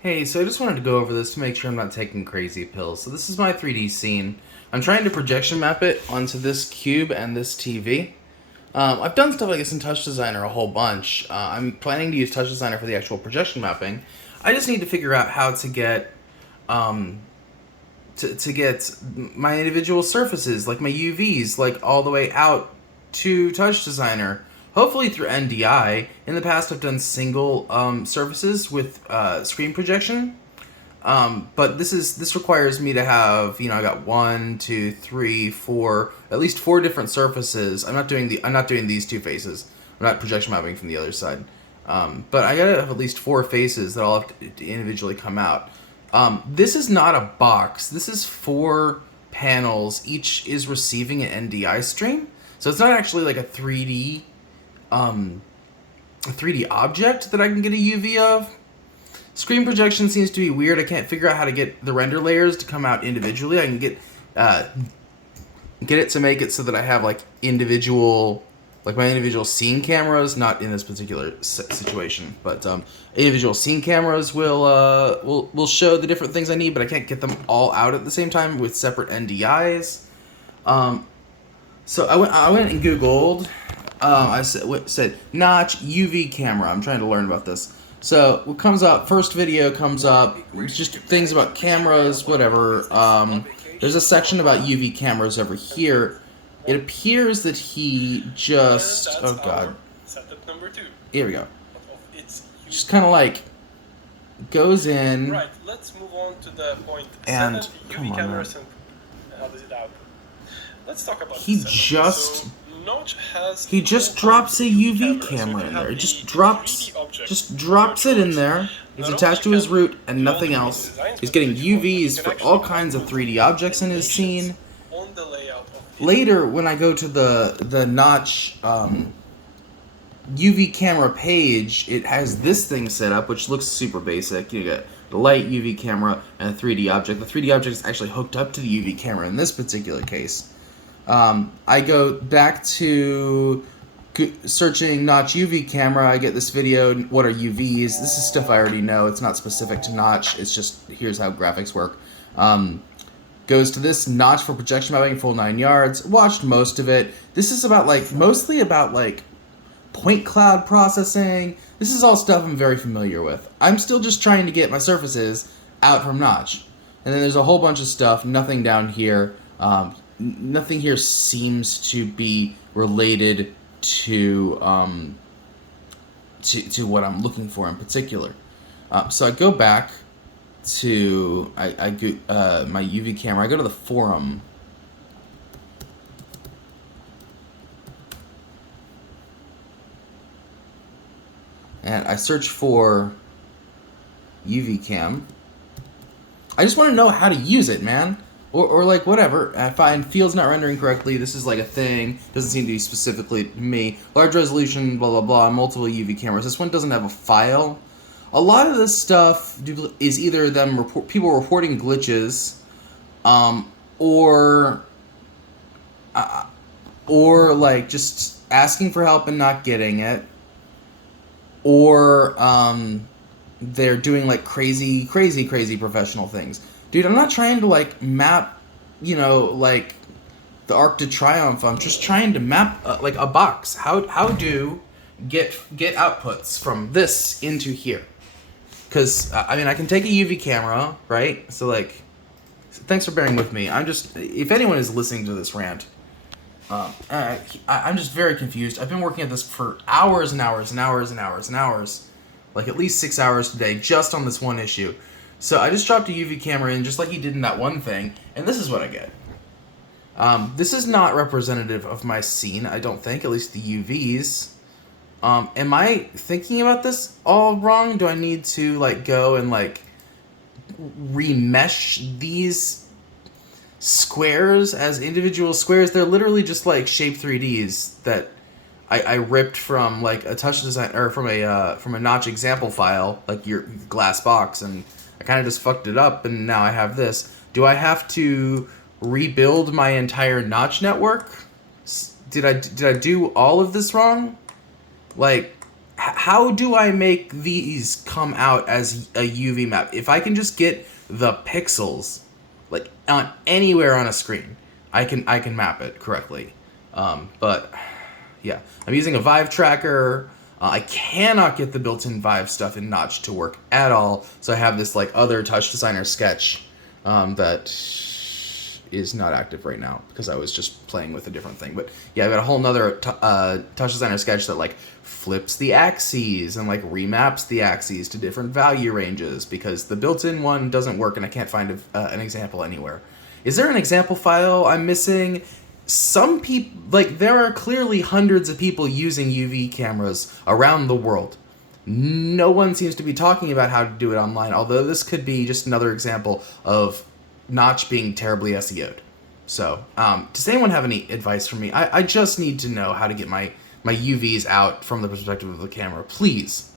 Hey, so I just wanted to go over this to make sure I'm not taking crazy pills. So this is my 3D scene. I'm trying to projection map it onto this cube and this TV. I've done stuff like this in Touch Designer a whole bunch. I'm planning to use Touch Designer for the actual projection mapping. I just need to figure out how to get um, to get my individual surfaces, like my UVs, like all the way out to Touch Designer. Hopefully through NDI. In the past, I've done single surfaces with screen projection. But this requires me to have, I got one, two, three, four, at least four different surfaces. I'm not doing these two faces. I'm not projection mapping from the other side. But I gotta have at least four faces that all have to individually come out. This is not a box. This is four panels. Each is receiving an NDI stream, so it's not actually like um, a 3D object that I can get a UV of. Screen projection seems to be weird. I can't figure out how to get the render layers to come out individually. I can uh, get it to make it so that I have like my individual scene cameras. Not in this particular situation, but individual scene cameras will show the different things I need. But I can't get them all out at the same time with separate NDIs. Um, so I went and Googled. I said Notch UV camera. I'm trying to learn about this. So what comes up? First video comes up. It's just things about cameras, whatever. There's a section about UV cameras over here. It appears that he just Setup number two. here we go. Of its Just kind of like goes in. Right, let's move on to the point. And Setup, come UV on, cameras, and how does it output? Let's talk about He the setup. just So, Notch has he just drops a UV camera in there. It just drops it in there. It's attached to his root and nothing else. He's getting UVs for all kinds of 3D objects in his scene. On the layout of Later, when I go to the Notch UV camera page, it has this thing set up, which looks super basic. You got the light UV camera and a 3D object. The 3D object is actually hooked up to the UV camera in this particular case. I go back to searching Notch UV camera. I get this video, what are UVs? This is stuff I already know. It's not specific to Notch. It's just, here's how graphics work. Goes to this Notch for projection mapping, full 9 yards. Watched most of it. This is mostly about point cloud processing. This is all stuff I'm very familiar with. I'm still just trying to get my surfaces out from Notch. And then there's a whole bunch of stuff, nothing down here. Nothing here seems to be related to what I'm looking for in particular. So I go back to I go my UV camera. I go to the forum. And I search for UV cam. I just want to know how to use it, man. Or like whatever. I find field's not rendering correctly. This is like a thing. Doesn't seem to be specifically me. Large resolution, blah blah blah. Multiple UV cameras. This one doesn't have a file. A lot of this stuff is either people reporting glitches, or like just asking for help and not getting it, or they're doing like crazy professional things. Dude, I'm not trying to like map, like the Arc de Triomphe. I'm just trying to map like a box. How do get outputs from this into here? Because I can take a UV camera, right? So like, thanks for bearing with me. If anyone is listening to this rant, I'm just very confused. I've been working at this for hours and hours and hours and hours and hours, like at least 6 hours today, just on this one issue. So I just dropped a UV camera in, just like he did in that one thing, and this is what I get. This is not representative of my scene, I don't think, at least the UVs. Am I thinking about this all wrong? Do I need to like go and like remesh these squares as individual squares? They're literally just like shape 3Ds that I ripped from like a Touch Design or from a Notch example file, like your glass box, and I kind of just fucked it up, and now I have this. Do I have to rebuild my entire Notch network? Did I do all of this wrong? Like, how do I make these come out as a UV map? If I can just get the pixels, like on anywhere on a screen, I can map it correctly. But yeah, I'm using a Vive tracker. I cannot get the built-in Vive stuff in Notch to work at all, so I have this like other Touch Designer sketch that is not active right now because I was just playing with a different thing. But yeah, I've got a whole nother Touch Designer sketch that like flips the axes and like remaps the axes to different value ranges because the built-in one doesn't work and I can't find an example anywhere. Is there an example file I'm missing? Some people, like, there are clearly hundreds of people using UV cameras around the world. No one seems to be talking about how to do it online, although this could be just another example of Notch being terribly SEO'd. So, does anyone have any advice for me? I just need to know how to get my UVs out from the perspective of the camera, please.